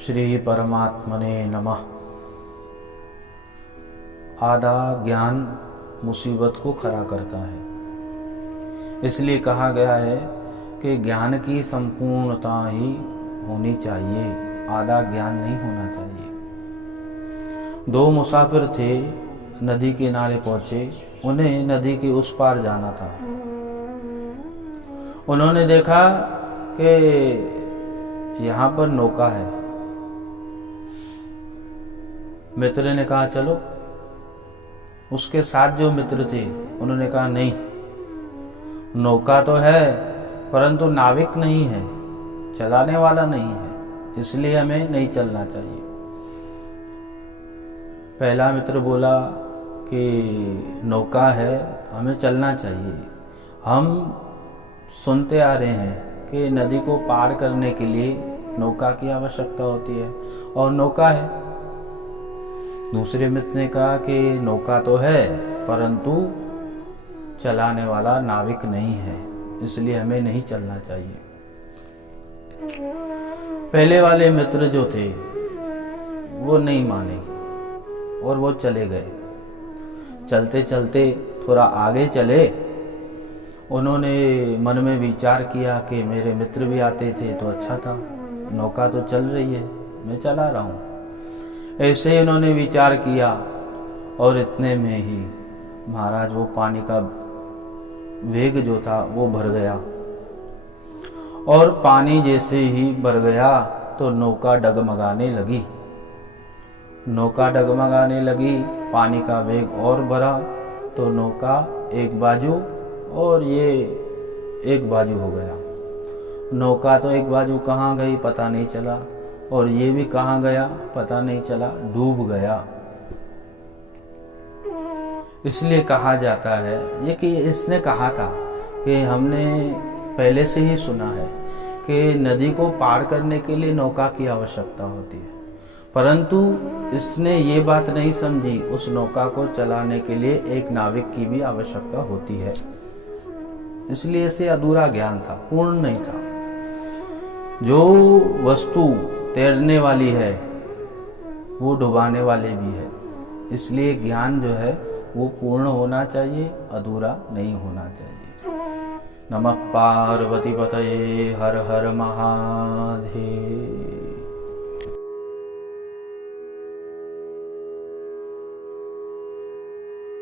श्री परमात्मने नमः। आधा ज्ञान मुसीबत को खड़ा करता है, इसलिए कहा गया है कि ज्ञान की संपूर्णता ही होनी चाहिए, आधा ज्ञान नहीं होना चाहिए। दो मुसाफिर थे, नदी के किनारे पहुंचे। उन्हें नदी के उस पार जाना था। उन्होंने देखा कि यहाँ पर नौका है। मित्र ने कहा चलो। उसके साथ जो मित्र थे उन्होंने कहा नहीं, नौका तो है परंतु नाविक नहीं है, चलाने वाला नहीं है, इसलिए हमें नहीं चलना चाहिए। पहला मित्र बोला कि नौका है, हमें चलना चाहिए। हम सुनते आ रहे हैं कि नदी को पार करने के लिए नौका की आवश्यकता होती है और नौका है। दूसरे मित्र ने कहा कि नौका तो है परंतु चलाने वाला नाविक नहीं है, इसलिए हमें नहीं चलना चाहिए। पहले वाले मित्र जो थे वो नहीं माने और वो चले गए। चलते चलते थोड़ा आगे चले। उन्होंने मन में विचार किया कि मेरे मित्र भी आते थे तो अच्छा था, नौका तो चल रही है, मैं चला रहा हूँ। ऐसे इन्होंने विचार किया और इतने में ही महाराज वो पानी का वेग जो था वो भर गया। और पानी जैसे ही भर गया तो नौका डगमगाने लगी। नौका डगमगाने लगी, पानी का वेग और बढ़ा तो नौका एक बाजू और ये एक बाजू हो गया। नौका तो एक बाजू कहाँ गई पता नहीं चला और ये भी कहाँ गया पता नहीं चला, डूब गया। इसलिए कहा जाता है ये कि इसने कहा था कि हमने पहले से ही सुना है कि नदी को पार करने के लिए नौका की आवश्यकता होती है, परंतु इसने ये बात नहीं समझी उस नौका को चलाने के लिए एक नाविक की भी आवश्यकता होती है। इसलिए इसे अधूरा ज्ञान था, पूर्ण नहीं था। जो वस्तु तैरने वाली है वो डुबाने वाले भी है, इसलिए ज्ञान जो है वो पूर्ण होना चाहिए, अधूरा नहीं होना चाहिए। नमः पार्वती पतये, हर हर महादेव।